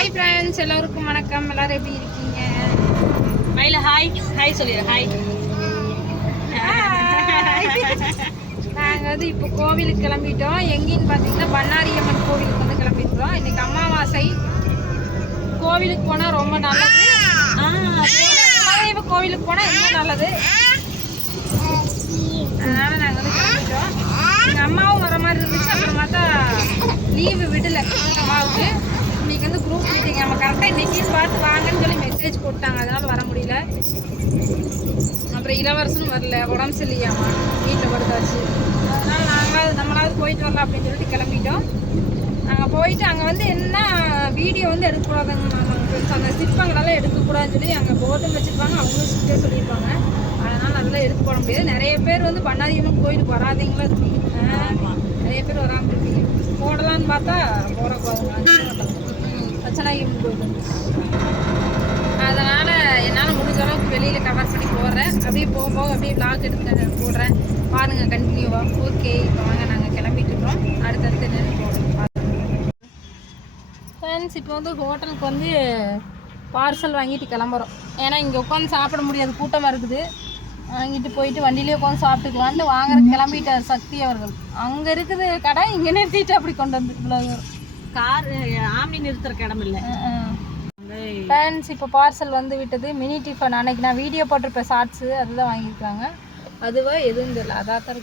Hi friends எல்லாருக்கும் வணக்கம். எல்லாரும் எப்படி இருக்கீங்க? மயில ஹாய் ஹாய் சொல்லிடு ஹாய் நாங்கள் வந்து இப்போ கோவிலுக்கு கிளம்பிட்டோம். எங்கேன்னு பார்த்தீங்கன்னா பண்ணாரியம்மன் கோவிலுக்கு வந்து கிளம்பிட்டோம் இன்னைக்கு அமாவாசை. கோவிலுக்கு போனால் ரொம்ப நல்லது. குலதெய்வ கோவிலுக்கு போனால் இன்னும் நல்லது. அதனால நாங்கள் வந்து கிளம்பிட்டோம். எங்கள் அம்மாவும் வர மாதிரி இருந்துச்சு. அப்புறம் பார்த்தா லீவு விடலை. அம்மாவுக்கு. ப்ரூஃப் மீட்டிங் நம்ம கரெக்டாக இன்னைக்கு பார்த்து வாங்கன்னு சொல்லி மெசேஜ் போட்டாங்க. அதனால் வர முடியல. அப்புறம் இளவரசனும் வரல. உடம்பு சரியில்லையாமா? வீட்டில் படுத்தாச்சு. அதனால் நாங்களாவது நம்மளாவது போயிட்டு வரலாம் அப்படின்னு சொல்லிட்டு கிளம்பிட்டோம். நாங்கள் போயிட்டு அங்கே வந்து என்ன வீடியோ வந்து எடுக்கக்கூடாதுங்க நாங்கள் அந்த சிற்பங்களெல்லாம் எடுக்கக்கூடாதுன்னு சொல்லி அங்கே போர்டும் வச்சுருப்பாங்க. அவங்களும் ஸ்ட்ரிக்டாக சொல்லியிருப்பாங்க. அதனால் அதெல்லாம் எடுத்து போட முடியாது. நிறைய பேர் வந்து பண்ணாதீங்கன்னு கோயிலுக்கு வராதீங்களா? இருக்கீங்க நிறைய பேர் வராமல் இருக்கீங்க. போடலான்னு பார்த்தா போடக்கூடாதுங்க. பிரச்சனை கோயில் அதனால் என்னால் முடிஞ்ச அளவுக்கு வெளியில் கவர் பண்ணி போடுறேன். அப்படியே போக போக அப்படியே பிளாக் எடுத்து போடுறேன். பாருங்கள் கண்டினியூவாக ஓகே இப்போ வாங்க நாங்கள் கிளம்பிட்டு இருக்கோம். அடுத்தடுத்து என்னென்னு போடுறோம் ஃப்ரெண்ட்ஸ் இப்போ வந்து ஹோட்டலுக்கு வந்து பார்சல் வாங்கிட்டு கிளம்புறோம். ஏன்னா இங்கே உட்காந்து சாப்பிட முடியாது. கூட்டமாக இருக்குது. வாங்கிட்டு போயிட்டு வண்டியிலே உட்காந்து சாப்பிட்டுக்கலான்ட்டு வாங்குற கிளம்பிட்டார் சக்தி அவர்கள். அங்கே இருக்குது கடை இங்கே நிறுத்திட்டு அப்படி கொண்டு வந்து இவ்வளோ தூரம். கார் ஆம்னி நிறுத்துறக்கு இடம் இல்லை. ஃப்ரெண்ட்ஸ் இப்போ பார்சல் வந்து விட்டது. மினி டிஃபன் அன்னைக்கு நான் வீடியோ போட்டிருப்பேன் ஷார்ட்ஸு அதுதான் வாங்கியிருக்காங்க. அதுவா எதுவும் தெரியல. அதான் தான்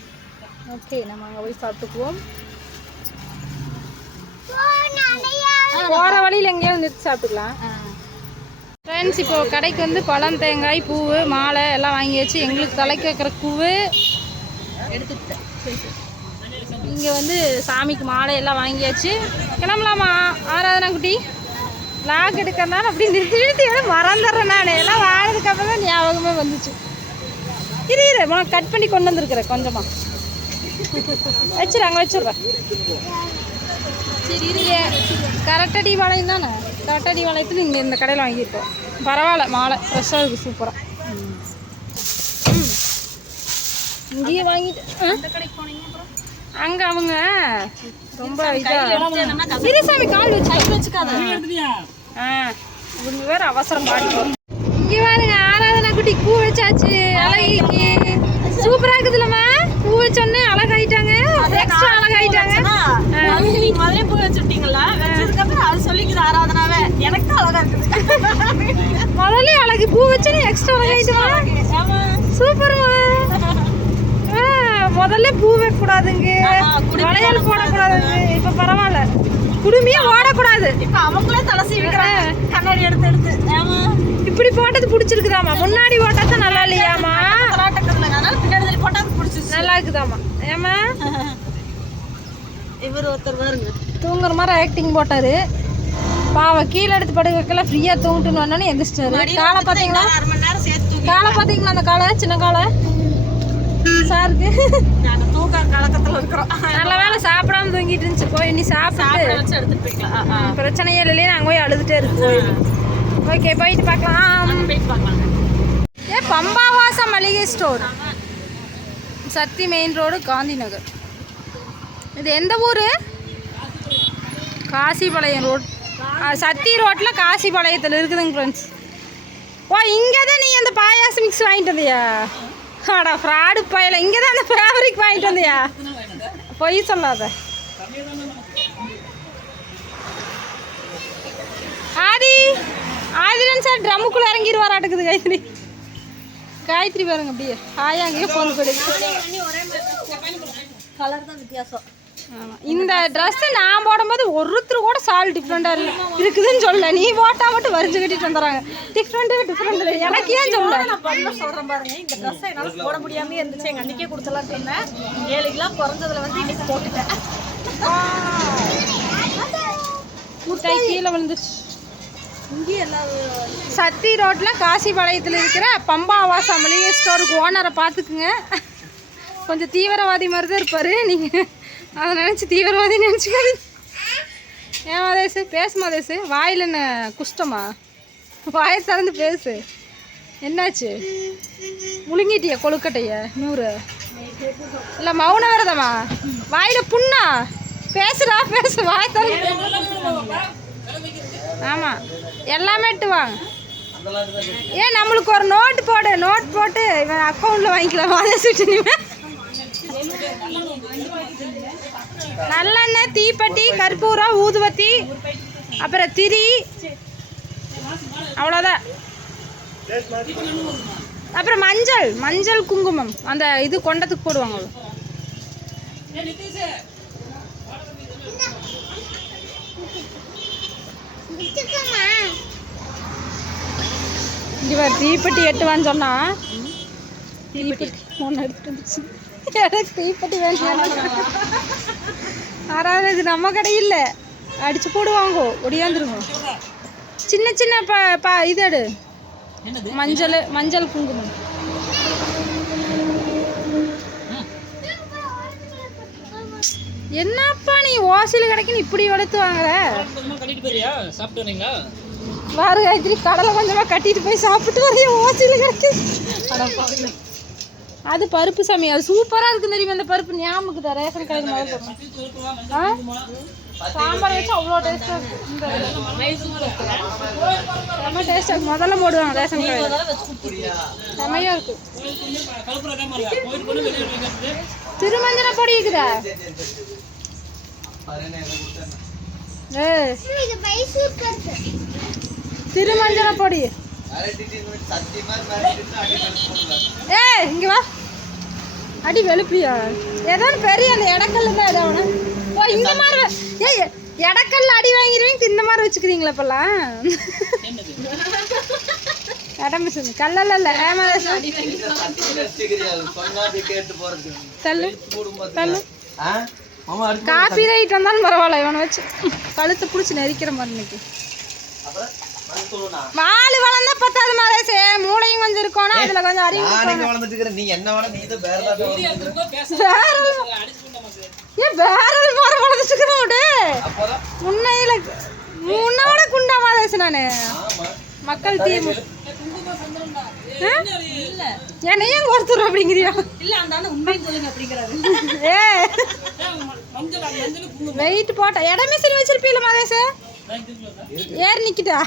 ஓகே நம்ம அங்கே போய் சாப்பிட்டுக்குவோம். போகிற வழியில் எங்கேயாவது நிறுத்தி சாப்பிட்டுக்கலாம். ஃப்ரெண்ட்ஸ் இப்போ கடைக்கு வந்து பழம் தேங்காய் பூவு மாலை எல்லாம் வாங்கியாச்சு. எங்களுக்கு தலைக்கு வைக்கிற பூவு எடுத்துக்கிட்டேன். இங்கே வந்து சாமிக்கு மாலை எல்லாம் வாங்கியாச்சு. கிளம்பலாமா? ஆராதனா குட்டி. லாக் எடுக்கிறதுனால அப்படி நிறுத்தி நிறுத்தி எல்லாம் மறந்துடுறேன் நான். எல்லாம் வாங்கினதுக்கு அப்புறம் தான் ஞாபகமே வந்துச்சு. இரு இரு. உனக்கு கட் பண்ணி கொண்டு வந்திருக்கிறேன். கொஞ்சமா. வச்சிரு அங்கே வச்சிடுறேன் சரி இருங்க. கரெக்டடி வளையம் தானே? கரெக்டடி வளையத்தில் இங்கே இந்த கடையில் வாங்கியிருக்கோம். பரவாயில்ல மாலை. ஃப்ரெஷ்ஷாக இருக்குது சூப்பராக இங்கேயே வாங்கிட்டு கடைக்கு போனீங்க அப்புறம்? அங்க அவங்க ரொம்ப இதா. சிறுசாமி கால் வச்சு கை வச்சுக்காத. ஆ. இவங்க வேற அவசரம் பாடுவோம் இங்க பாருங்க ஆராதனா குட்டி பூ வச்சாச்சு அழகிக்கு. சூப்பரா இருக்குதுல்லம்மா பூ வச்சோன்னே அழகாயிட்டாங்க. எக்ஸ்ட்ரா அழகாயிட்டாங்க. நீங்க முதல்ல பூ வச்சுட்டீங்களா? வச்சதுக்கு அப்புறம் அது சொல்லிக்குது ஆராதனாவே. எனக்கு தான் அழகா இருக்குது முதல்ல அழகு. பூ வச்சோன்னே எக்ஸ்ட்ரா சூப்பர்மா ஆ, முதல்ல பூ வைக்கக்கூடாதுங்க. வளையல் போடக்கூடாதுங்க. இப்ப பரவாயில்ல. குடுமியே ஓடக்கூடாது இப்ப அவங்களே தலை சீவிக்கிறாங்க கண்ணாடி எடுத்து எடுத்து. இப்படி போட்டது பிடிச்சிருக்குதாமா முன்னாடி ஓட்டத்தான் நல்லா இல்லையாமா பின்னாடி தள்ளி போட்டா பிடிச்சிச்சு நல்லா இருக்குதாமா ஏமா இவர் ஒருத்தர் பாருங்க. தூங்குற மாதிரி ஆக்டிங் போட்டாரு. பாவம் கீழே எடுத்து படுக்க வைக்கல ஃப்ரீயா தூங்கிட்டுன்னு வந்தோன்னே எந்திரிச்சிட்டாரு. காலை பார்த்தீங்களா? காலை பார்த்தீங்களா அந்த காலை? சின்ன காலை? நாங்க தூக்க கலக்கத்துல இருக்கிறோம். நல்ல வேலை சாப்பிடாம தூங்கிட்டு இருந்துச்சு. போய் நீ சாப்பிட்டு. பிரச்சனையே இல்லையே நாங்கள் போய் அழுதுட்டே இருக்கு ஓகே போயிட்டு பார்க்கலாம். ஏ பம்பாவாசம் மளிகை store. Sakthi main road Gandhi Nagar இது எந்த ஊர்? காசிபாளையம் ரோட். ஆ, சத்தி ரோட்டில் காசிபாளையத்தில் இருக்குதுங்க ஃப்ரெண்ட்ஸ் ஓ இங்கே தான் நீ அந்த பாயாசம் மிக்ஸ் வாங்கிட்டு வந்தியா? ஆடா ஃப்ராடு பயில இங்கே தான் அந்த ஃபேப்ரிக் வாங்கிட்டு வந்தியா? பொய் சொல்லாத. ஆதி ஆதிரன் சார் ட்ரம்முக்குள்ளே இறங்கிடு வராட்டுக்குது காயத்ரி. காயத்ரி பாருங்க அப்படியே. ஹாயா அங்கேயே போன் போயிடுது கலர் தான் வித்தியாசம். இந்த ட்ரெஸ் நான் போடும்போது ஒருத்தர் கூட சால் டிஃப்ரெண்டாக இருக்குதுன்னு சொல்ல நீ போட்டா மட்டும் வரிஞ்சு கட்டிட்டு வந்துடுறாங்க. டிஃப்ரெண்ட்டு டிஃப்ரெண்ட் எனக்கு ஏன் சொல்ல நான் பண்ண சொல்றேன் பாருங்க. இந்த ட்ரெஸ் என்னால போட முடியாம இருந்துச்சு. எங்க அன்னைக்கே கொடுத்தலாம்னு சொன்னேன். ஏழு கிலோ குறைஞ்சதுல வந்து இன்னைக்கு போட்டுட்டேன். கூட்டாய் கீழே விழுந்துச்சு சத்தி ரோட்டில் காசிபாளையத்தில் இருக்கிற பம்பா ஆவாசா மளிகை ஸ்டோருக்கு ஓனரை பார்த்துக்குங்க. கொஞ்சம் தீவிரவாதி மாதிரி தான் இருப்பார். நீங்கள் அதை நினச்சி தீவிரவாதி நினச்சிக்காது. ஏன் மதேசு? பேசு மதேசு. வாயில் என்ன குஷ்டமா? வாயை திறந்து பேசு. என்னாச்சு? முழுங்கிட்டியா கொழுக்கட்டைய நூறு. இல்லை மௌன விரதமா வாயில் புண்ணா? பேசுடா பேசு. வாய் திறந்து ஆமாம் எல்லாமே எட்டு வாங்க. ஏன் நம்மளுக்கு ஒரு நோட்டு போடு. நோட் போட்டு இவன் அக்கௌண்ட்டில் வாங்கிக்கலாம். மாதேஷ் விட்டு நல்லெண்ணெய் தீப்பெட்டி கற்பூரம் ஊதுவத்தி அப்புறம் திரி. அவ்வளோதான் அப்புறம் மஞ்சள் மஞ்சள் குங்குமம். அந்த இது கொண்டத்துக்கு போடுவாங்க. இங்கே தீப்பெட்டி எட்டுவான்னு சொன்னா. தீப்பெட்டி ஒன்று எடுத்துட்டு வந்துச்சு. எனக்கு தீப்பெட்டி வேணும் ஆறாவது இது நம்ம கடை இல்லை அடிச்சு போடுவாங்க ஒடியாந்துருங்க. சின்ன சின்ன ப ப இது எடு. மஞ்சள் மஞ்சள் குங்குமம். என்னப்பா நீ ஓசியில் கிடைக்குன்னு இப்படி சாப்பிட்டு வரீங்களா? வாரு காய்கறி கடலை கொஞ்சமாக கட்டிட்டு போய் சாப்பிட்டு வரையும் ஓசியில் கிடைக்கு. அது பருப்பு சாமி அது சூப்பராக இருக்கு தெரியுமா அந்த பருப்பு ஞாபகம் தான் ரேஷன் கடையில் முதல்ல போடுறோம். சாம்பார் வச்சு அவ்வளோ டேஸ்ட்டாக இருக்கு. இந்த செம்ம டேஸ்ட்டாக இருக்கு. முதல்ல போடுவாங்க ரேஷன் கடையில். செம்மையாக இருக்கு. திருமஞ்சன பொடி இருக்குதா? ஏ திருமஞ்சன பொடி. ஏ இங்க வா. அடி வெளுப்பியா? ஏதாவது பெரிய அந்த இடக்கல்ல தான் ஏதாவது ஓ இந்த மாதிரி ஏய் இடக்கல்ல அடி வாங்கிடுவீங்க இந்த மாதிரி வச்சுக்கிறீங்களா இப்பெல்லாம்? என்னது இடமிச்சு கல்லல்ல இல்லை ஏமாதேசம் தள்ளு தள்ளு காப்பி ரைட் வந்தாலும் பரவாயில்ல இவனை வச்சு. கழுத்தை பிடிச்சி நெரிக்கிற மாதிரி இன்னைக்கு. மாலு வளர்ந்தா பத்தாது கொஞ்சம் இருக்கணும் அதுல கொஞ்சம் அறிவு நாளைக்கு வளர்ந்துட்டு இருக்கிற நீ என்ன வேணா நீ தான் வேற வளர்ந்துட்டு ஏன் வேற வளர்ந்துச்சுக்கிறோம் விடு அப்போதான். முன்னையில முன்னோட குண்டா மாதேசு நானு. மக்கள் தீம். என்னையும் ஒருத்தர் அப்படிங்கிறியா? இல்ல அந்த அண்ணன் உண்மையை சொல்லுங்க அப்படிங்கிறாரு. ஏ. வெயிட் போட்ட இடமே சரி வச்சிருப்பீல நான் வந்தேன். ஏறி நிக்கிட்டா?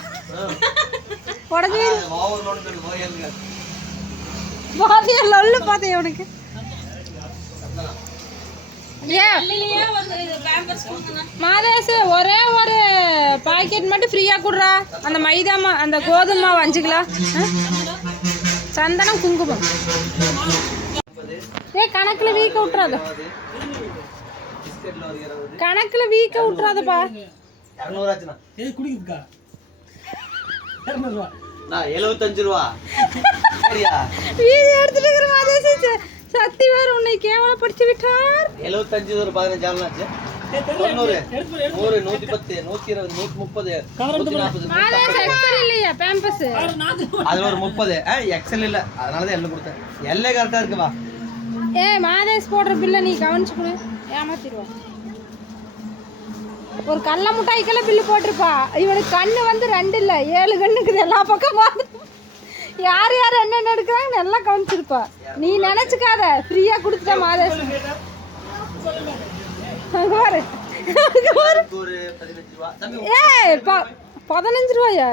உடஞ்சே பாத்தியா லொல்லு பார்த்தேன் உனக்கு? மாதேசு ஒரே ஒரு பாக்கெட் மட்டும் ஃப்ரீயாக கொடுறா. அந்த மைதா மா அந்த கோதுமை மாவு அஞ்சு கிலோ. ஆ? சந்தனம் குங்குமம். ஏ கணக்கில் வீக்க இருபது கணக்கில் வீக்க ஏய் குடிக்குதுக்கா இரநூறுவா. நான் எழுபத்தஞ்சு ரூபா. சரியா? எடுத்துட்டு இருக்கிற மாதேசு ச- சக்தி வேறு உன்னை கேவலப்படுத்தி விட்டார். எழுபத்தஞ்சு ஒரு பதினஞ்சு தொண்ணூறு நூறு நூத்தி பத்து நூத்தி இருபது நூத்தி முப்பது அதுல ஒரு முப்பது. எக்ஸல் இல்ல. அதனாலதான் எல்லாம் கொடுத்தேன். எல்லே கரெக்டா இருக்குவா ஏ மாதேஷ் போடுற பில்லை நீ கவனிச்சு கொடு. ஏமாத்திடுவான் ஒரு கடல மிட்டாய்க்கெல்லாம் பில்லு போட்டிருப்பா. இவனுக்கு கண்ணு வந்து ரெண்டு இல்லை ஏழு கண்ணுக்குது எல்லா பக்கம் பார்த்து. யார் யார் என்னென்ன எடுக்கிறாங்கன்னு எல்லாம் கவனிச்சிருப்பா. நீ நினச்சிக்காத ஃப்ரீயாக கொடுத்துட்டா மாதேஷ். பாரு. பதினஞ்சு ஏய் ப பதினஞ்சு ரூபாயா?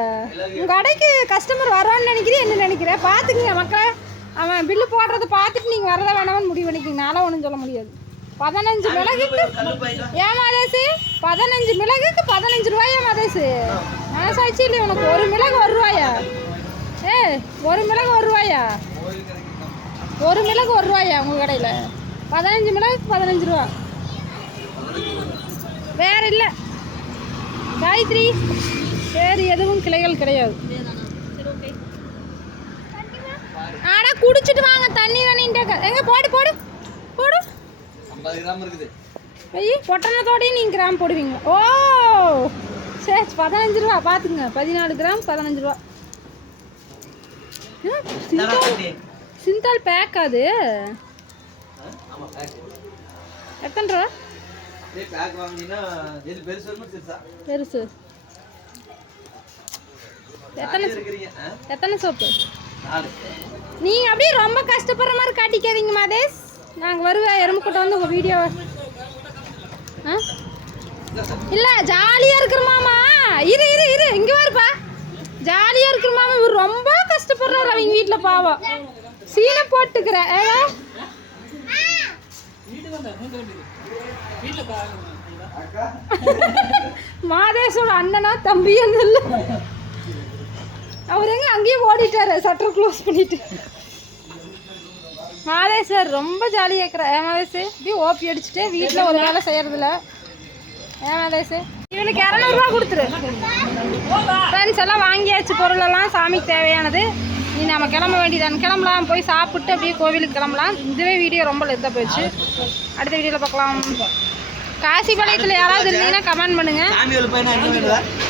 உங்கள் கடைக்கு கஸ்டமர் வரான்னு நினைக்கிறேன் என்ன நினைக்கிறேன் பார்த்துக்குங்க மக்களே. அவன் பில்லு போடுறத பார்த்துட்டு நீங்கள் வரதா வேணாம்னு முடிவு பண்ணிக்கிங்க. ஒன்றும் சொல்ல முடியாது. பதினஞ்சு மிளகுக்கு ஏன் மாதேசு பதினஞ்சு மிளகுக்கு பதினஞ்சு ரூபாயா மாதேசு மனசாட்சி இல்லை உனக்கு? ஒரு மிளகு ஒரு ரூபாயா? ஏ ஒரு மிளகு ஒரு ரூபாயா? ஒரு மிளகு ஒரு ரூபாயா உங்கள் கடையில்? பதினஞ்சு மிளகுக்கு பதினஞ்சு ரூபா. வேற இல்லை. காயத்ரி வேறு எதுவும் கிளைகள் கிடையாது. ஆனா குடிச்சிட்டு வாங்க தண்ணி தானே எங்க போடு போடு. ஐய் பொட்டணத்தோடய நீங்கள் கிராம் போடுவீங்க. ஓ சரி பதினஞ்சு ரூபா பார்த்துங்க பதினாலு கிராம் பதினஞ்சு ரூபா. சிந்தால் பேக் அது. எத்தனை ரூபா? பெருசு எத்தனை? எத்தனை சோப்பு? நீங்கள் அப்படியே ரொம்ப கஷ்டப்படுற மாதிரி காட்டிக்காதீங்க மாதேஷ். நாங்கள் வருவேன் எறும்புக்கிட்ட வந்து உங்கள் வீடியோ ஆ? இல்லை ஜாலியாக இருக்கிற மாமா. இரு இரு இரு. இங்கே ஜாலியா இருக்கிற மாமா. இவர் ரொம்ப கஷ்டப்படுறாரு அவங்க வீட்டுல பாவம். சீனை போட்டுக்கிற. ஏடா மாதேஷோட அண்ணனா தம்பியும் இல்லை அவர் எங்க? அங்கேயே ஓடிட்டாரு. சட்டர் க்ளோஸ் பண்ணிட்டு. மாதேஷ் சார் ரொம்ப ஜாலியாக இருக்கிற ஏன் மாதேஷ்? இப்படி ஓபி அடிச்சுட்டு வீட்டில் ஒரு வேலை செய்யறதில்ல. ஏன் மாதேஷ்? இவனுக்கு இரநூறுவா கொடுத்துரு. ஃப்ரெண்ட்ஸ் எல்லாம் வாங்கியாச்சு. பொருளெல்லாம் சாமிக்கு தேவையானது. நீ நம்ம கிளம்ப வேண்டியதான் கிளம்பலாம். போய் சாப்பிட்டு அப்படியே கோவிலுக்கு கிளம்பலாம். இதுவே வீடியோ ரொம்ப லெத்தாக போயிடுச்சு. அடுத்த வீடியோவில் பார்க்கலாம். காசிபாளையத்தில் யாராவது இருந்தீங்கன்னா கமெண்ட் பண்ணுங்கள்